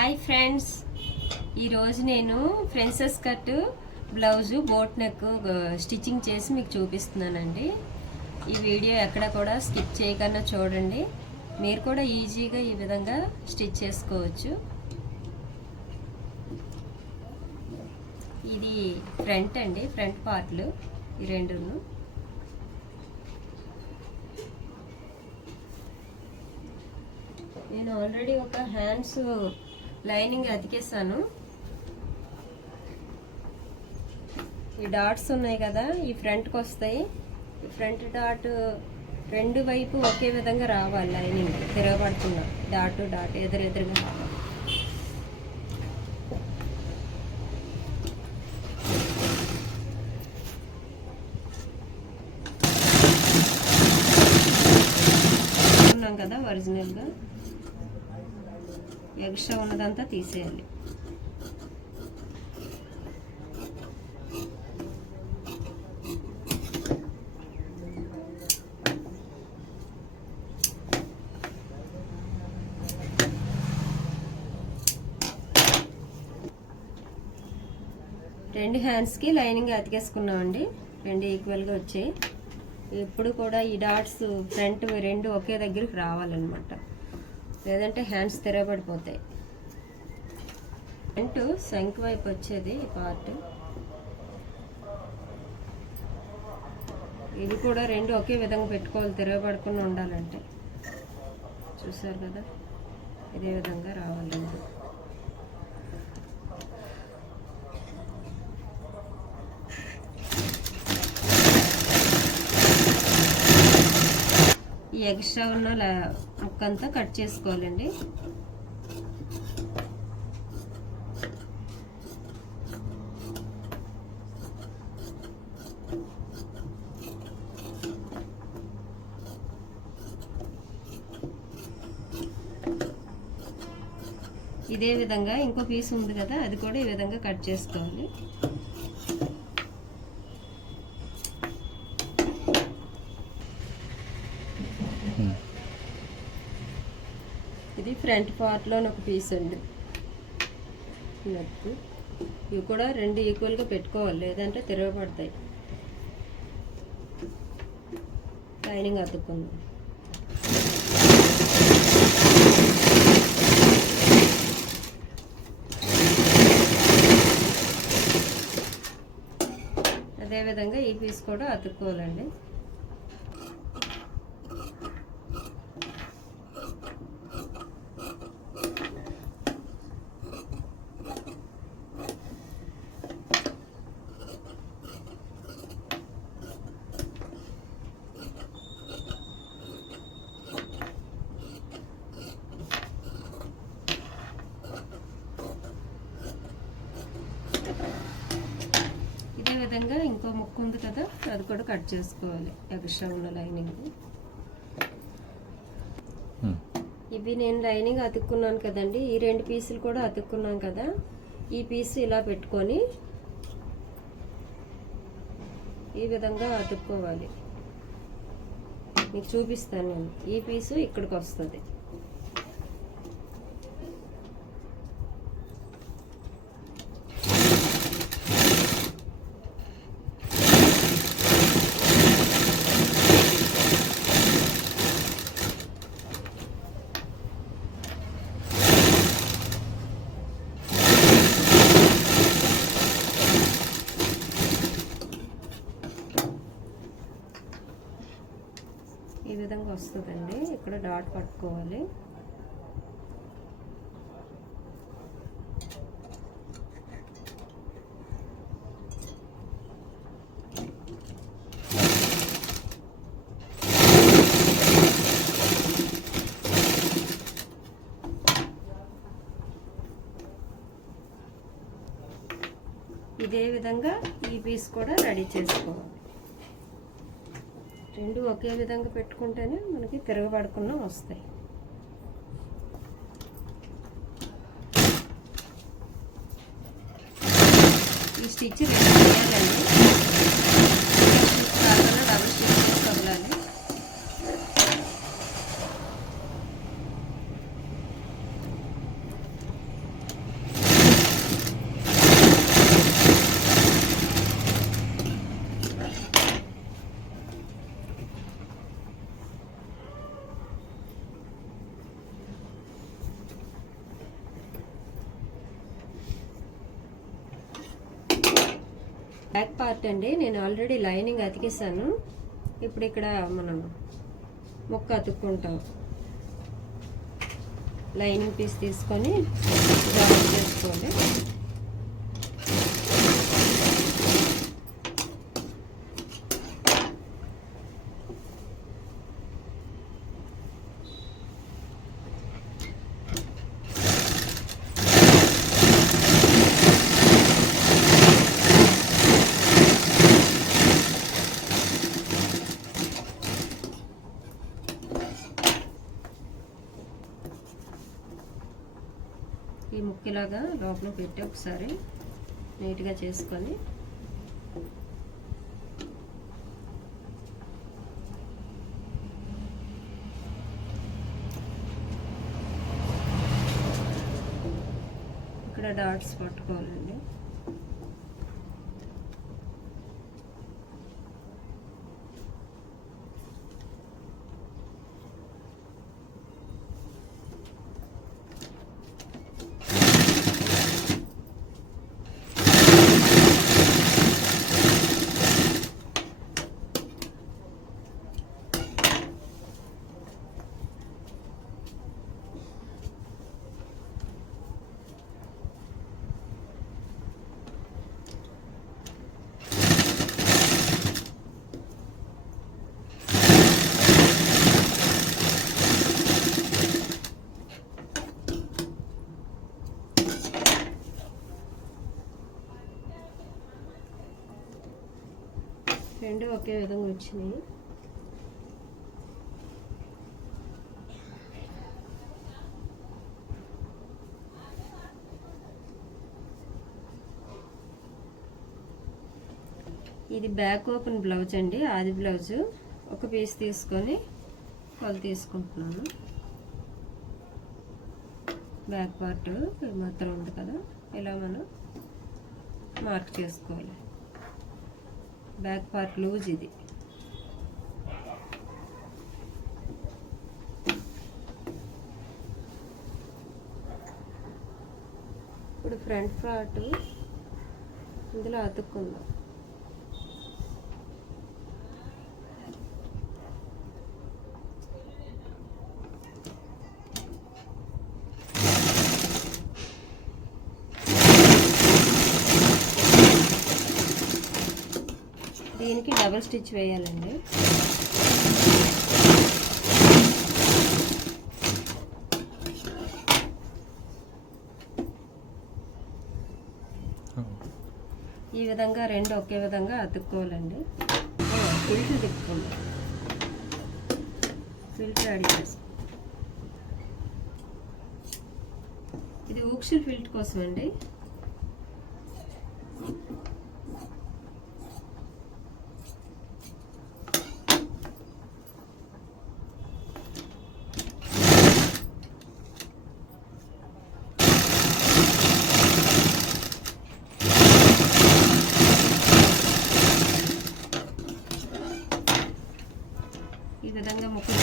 Hi friends, ఈరోజు నేను princess cut blouse boat neck stitching చేసి మీకు చూపిస్తున్నానండి. ఈ వీడియో ఎక్కడ కూడా స్కిప్ చేయకుండా చూడండి. మీరు కూడా ఈజీగా ఈ విధంగా స్టిచ్ చేసుకోవచ్చు. ఇది ఫ్రంట్ అండి, ఫ్రంట్ పార్ట్లు ఈ రెండును. నేను ఆల్రెడీ ఒక హ్యాండ్స్ లైనింగ్ అతికేసాను. ఈ డాట్స్ ఉన్నాయి కదా, ఈ ఫ్రంట్కి వస్తాయి. ఈ ఫ్రంట్ డాట్ రెండు వైపు ఒకే విధంగా రావాలి. లైనింగ్ తిరగబడుతున్నా డాట్ డాట్ ఎదురెదురుగా రావాలి. ఉన్నాం కదా, ఒరిజినల్గా ఎక్స్ట్రా ఉన్నదంతా తీసేయాలి. రెండు హ్యాండ్స్కి లైనింగ్ అతికేసుకున్నామండి. రెండు ఈక్వల్గా వచ్చాయి. ఇప్పుడు కూడా ఈ డాట్స్ ఫ్రంట్ రెండు ఒకే దగ్గరికి రావాలన్నమాట, లేదంటే హ్యాండ్స్ తిరగబడిపోతాయి. ఫ్రంట్ శంకు వైపు వచ్చేది ఈ పార్ట్. ఇది కూడా రెండు ఒకే విధంగా పెట్టుకోవాలి, తిరగబడకుండా ఉండాలంటే. చూసారు కదా, ఇదే విధంగా రావాలండి. ఈ ఎక్స్ట్రా ఉన్న ముక్కంతా కట్ చేసుకోవాలండి. ఇదే విధంగా ఇంకో పీస్ ఉంది కదా, అది కూడా ఈ విధంగా కట్ చేసుకోవాలి. ఇది ఫ్రంట్ పార్ట్లో ఒక పీస్ అండి. నెక్ ఇవి కూడా రెండు ఈక్వల్గా పెట్టుకోవాలి, లేదంటే తిరగబడతాయి. లైనింగ్ అతుక్కుందాం. అదేవిధంగా ఈ పీస్ కూడా అతుక్కోవాలండి. ఇదే విధంగా ఇంకో ముక్క ఉంది కదా, అది కూడా కట్ చేసుకోవాలి. ఎక్స్ట్రా ఉన్న లైనింగ్. ఇవి నేను లైనింగ్ అతుక్కున్నాను కదండి, ఈ రెండు పీసులు కూడా అతుక్కున్నాను కదా. ఈ పీసు ఇలా పెట్టుకొని ఈ విధంగా అతుక్కోవాలి. మీకు చూపిస్తాను నేను. ఈ పీసు ఇక్కడికి వస్తుంది. ఈ విధంగా వస్తుందండి. ఇక్కడ డాట్ పట్టుకోవాలి. ఇదే విధంగా ఈ పీస్ కూడా రెడీ చేసుకోవాలి. రెండు ఒకే విధంగా పెట్టుకుంటేనే మనకి తిరగబడకుండా వస్తాయి. ఈ స్టిచ్ రెండు చేయాలండి. డబుల్ స్టిచ్ వదలాలి. బ్యాక్ పార్ట్ అండి నేను ఆల్రెడీ లైనింగ్ అతికేసాను. ఇప్పుడు ఇక్కడ మనం మొక్క అతుక్కుంటాం. లైనింగ్ పీస్ తీసుకొని జాయిన్ చేసుకోండి. ఈ ముక్కిలాగా లోపల పెట్టి ఒకసారి నీట్గా చేసుకొని ఇక్కడ డాట్స్ పట్టుకోవాలండి. రెండు ఒకే విధంగా వచ్చినాయి. ఇది బ్యాక్ ఓపెన్ బ్లౌజ్ అండి, ఆది బ్లౌజ్. ఒక పీస్ తీసుకొని కొలత తీసుకుంటున్నాను. బ్యాక్ పార్ట్ మాత్రం ఉంది కదా, ఇలా మనం మార్క్ చేసుకోవాలి. బ్యాక్ పార్ట్ లూజ్ ఇది. ఇప్పుడు ఫ్రంట్ పార్ట్ ఇందులో అతుక్కుందాం. దీనికి డబుల్ స్టిచ్ వేయాలండి. ఈ విధంగా రెండు ఒకే విధంగా అతుక్కోవాలండి. ఫిల్టర్ తిప్పుకోండి. ఫిల్టర్ రెడీ చేసుకో. ఇది ఊక్సిల్ ఫిల్టర్ కోసం అండి. ఈ విధంగా ముక్కలు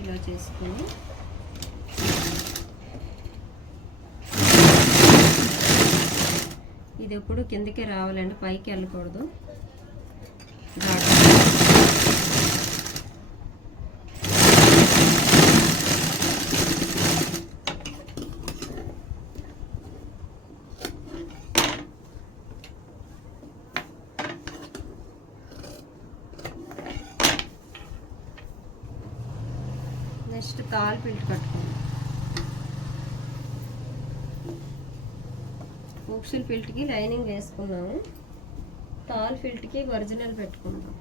ఇలా చేసుకొని ఇది ఎప్పుడు కిందకి రావాలండి, పైకి వెళ్ళకూడదు. నెక్స్ట్ తాల్ పిల్ట్ కట్టుకోండి. ఊక్సిల్ ఫిల్ట్కి లైనింగ్ వేసుకున్నాము. తాల్ ఫిల్ట్కి ఒరిజినల్ పెట్టుకుందాం.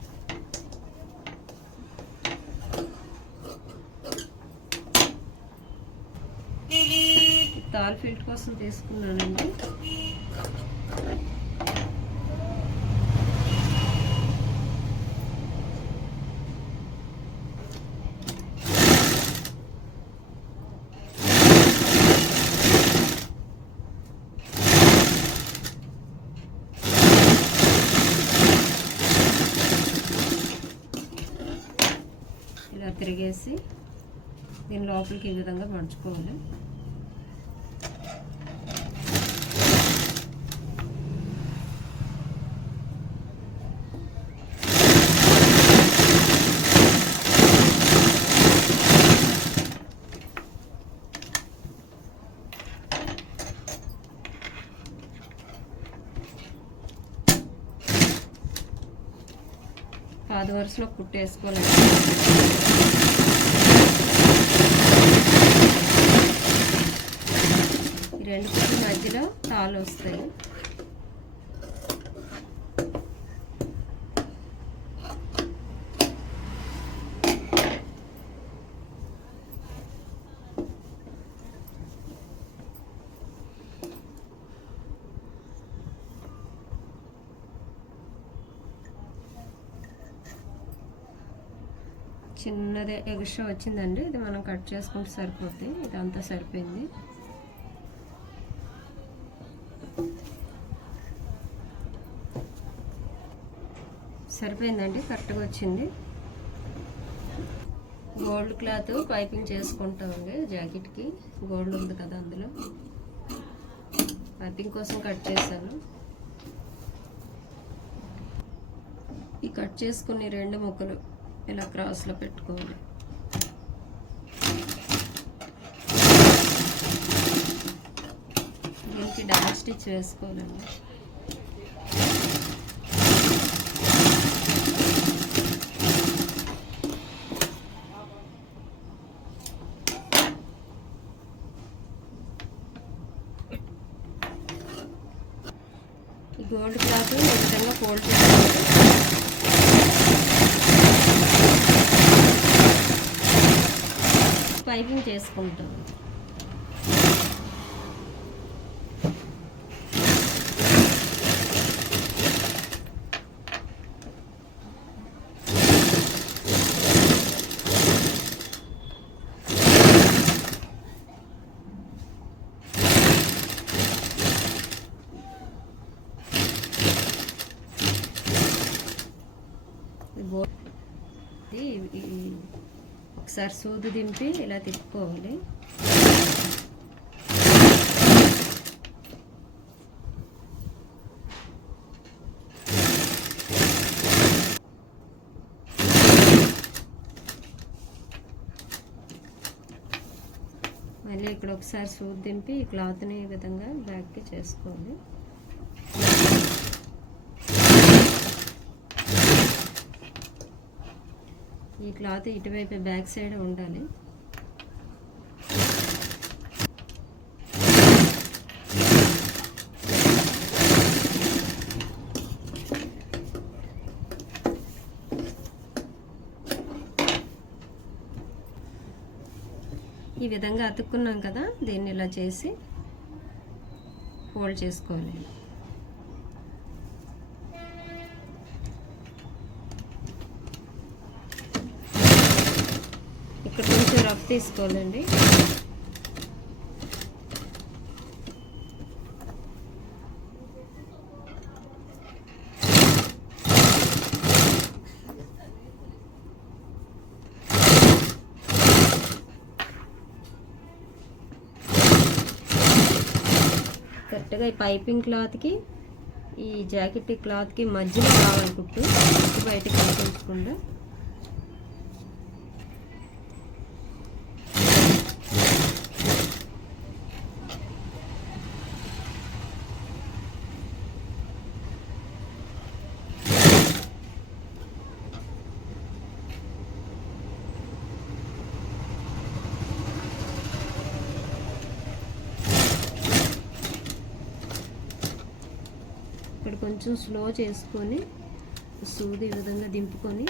తాల్ ఫిల్ట్ కోసం తీసుకున్నానండి. తిరిగేసి దీని లోపలికి ఈ విధంగా మడుచుకోవాలి. పాద వరుసలో కుట్టేసుకోవాలి. ఈ రెండు కుట్ల మధ్యలో తాళ్ళు వస్తాయి. చిన్నదే ఎక్స్ట్రా వచ్చిందండి, ఇది మనం కట్ చేసుకుంటే సరిపోతుంది. ఇదంతా సరిపోయింది. సరిపోయిందండి, కరెక్ట్గా వచ్చింది. గోల్డ్ క్లాత్ పైపింగ్ చేసుకుంటామండి. జాకెట్కి గోల్డ్ ఉంది కదా, అందులో పైపింగ్ కోసం కట్ చేశాను. ఈ కట్ చేసుకుని రెండు ముక్కలు ఇలా క్రాస్లో పెట్టుకోవాలి. దీనికి డబల్ స్టిచ్ వేసుకోవాలండి. ఈ గోల్డ్ క్లాత్ ఈ విధంగా ఫోల్డ్ చేసుకోవాలి. పైపింగ్ చేసుకుంటాం. ఒకసారి సూది దింపి ఇలా తిప్పుకోవాలి. మళ్ళీ ఇక్కడ ఒకసారి సూది దింపి ఈ క్లాత్ని ఈ విధంగా బ్యాక్కి చేసుకోవాలి. ఈ క్లాత్ ఇటువైపు బ్యాక్ సైడ్ ఉండాలి. ఈ విధంగా అతుక్కున్నాం కదా, దీన్ని ఇలా చేసి ఫోల్డ్ చేసుకోవాలి. ఇక్కడ కొంచెం రఫ్ తీసుకోవాలండి. కరెక్ట్గా ఈ పైపింగ్ క్లాత్కి ఈ జాకెట్ క్లాత్కి మధ్యలో కావాలి కుట్టు, బయటకు కనిపించకుండా. ఇక్కడ కొంచెం స్లో చేసుకొని సూది ఈ విధంగా దింపుకొని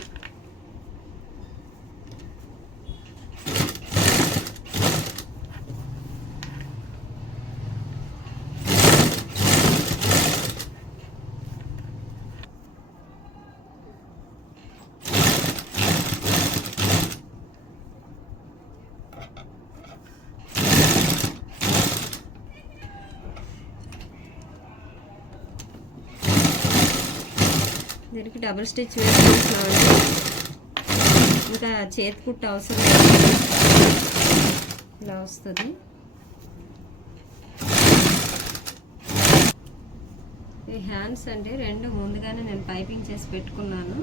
దీనికి డబుల్ స్టిచ్ వేసుకుంటున్నామండి. ఇంకా చేతి కుట్టు అవసరం లేదు, ఇలా వస్తుంది. ఈ హ్యాండ్స్ అండి రెండు ముందుగానే నేను పైపింగ్ చేసి పెట్టుకున్నాను.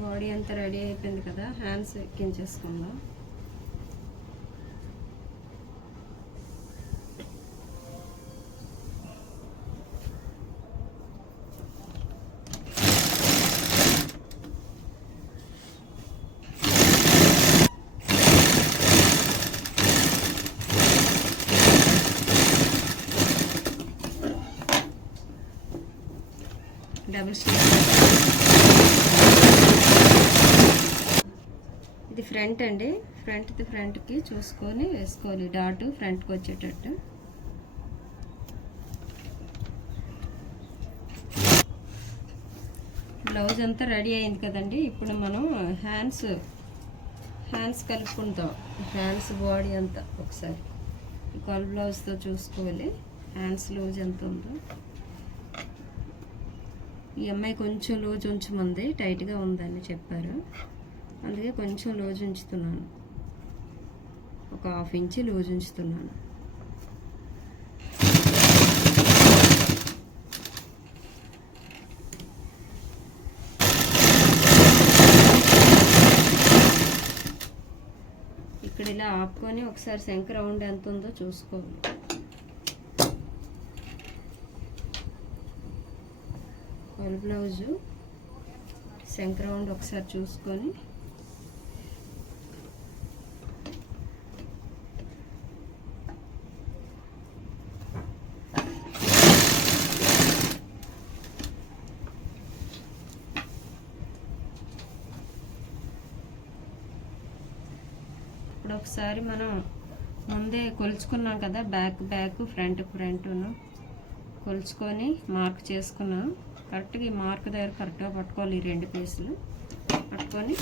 బాడీ అంతా రెడీ అయిపోయింది కదా, హ్యాండ్స్ ఎక్కించేసుకుందాం. Double stitch. ఇది ఫ్రంట్ అండి, ఫ్రంట్కి చూసుకొని వేసుకోవాలి, డాట్ ఫ్రంట్కి వచ్చేటట్టు. బ్లౌజ్ అంతా రెడీ అయింది కదండి. ఇప్పుడు మనం హ్యాండ్స్ కలుపుకుంటాం. హ్యాండ్స్ బాడీ అంతా ఒకసారి కాల్ బ్లౌజ్తో చూసుకోవాలి హ్యాండ్స్ లూజ్ ఎంత ఉందో. ఈ అమ్మాయి కొంచెం లూజ్ ఉంచమంది, టైట్గా ఉందని చెప్పారు, అందుకే కొంచెం లూజ్ ఉంచుతున్నాను, ఒక 1/2 ఇంచ్ లూజ్ ఉంచుతున్నాను. ఇక్కడ ఇలా ఆపుకొని ఒకసారి శంక రౌండ్ ఎంత ఉందో చూసుకోవాలి. ఫుల్ బ్లౌజు శంక రౌండ్ ఒకసారి చూసుకొని ఇప్పుడు ఒకసారి మనం ముందే కొలుచుకున్నాం కదా, బ్యాక్ ఫ్రంట్ను కొలుచుకొని మార్క్ చేసుకున్నాం. కరెక్ట్గా ఈ మార్క్ దగ్గర కరెక్ట్గా పట్టుకోవాలి, ఈ 2 పీసులు పట్టుకొని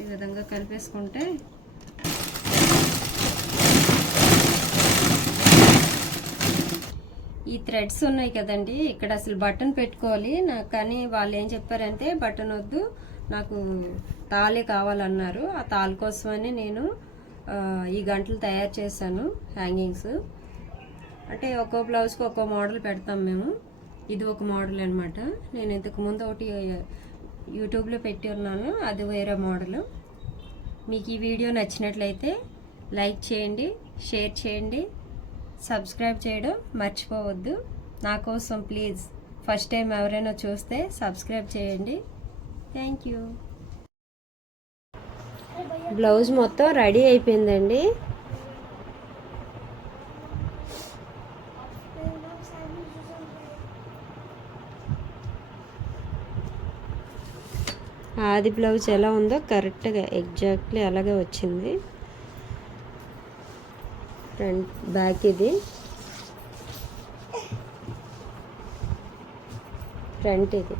ఈ విధంగా కలిపేసుకుంటే ఈ థ్రెడ్స్ ఉన్నాయి కదండి, ఇక్కడ అసలు బటన్ పెట్టుకోవాలి కానీ వాళ్ళు ఏం చెప్పారంటే బటన్ వద్దు, నాకు తాళే కావాలన్నారు. ఆ తాళ కోసమని నేను ఈ గంటలు తయారు చేశాను, హ్యాంగింగ్స్. అంటే ఒక్కో బ్లౌజ్కి ఒక్కో మోడల్ పెడతాం మేము. ఇది ఒక మోడల్ అనమాట. నేను ఇంతకుముందు ఒకటి యూట్యూబ్లో పెట్టి ఉన్నాను, అది వేరే మోడల్. మీకు ఈ వీడియో నచ్చినట్లయితే లైక్ చేయండి, షేర్ చేయండి, సబ్స్క్రైబ్ చేయడం మర్చిపోవద్దు. నా కోసం ప్లీజ్ ఫస్ట్ టైం ఎవరైనా చూస్తే సబ్స్క్రైబ్ చేయండి. Thank you. బ్లౌజ్ మొత్తం రెడీ అయిపోయిందండి. ఆది బ్లౌజ్ ఎలా ఉందో కరెక్ట్గా ఎగ్జాక్ట్లీ అలాగే వచ్చింది. ఫ్రంట్ బ్యాక్ ఇది, ఫ్రంట్ ఇది.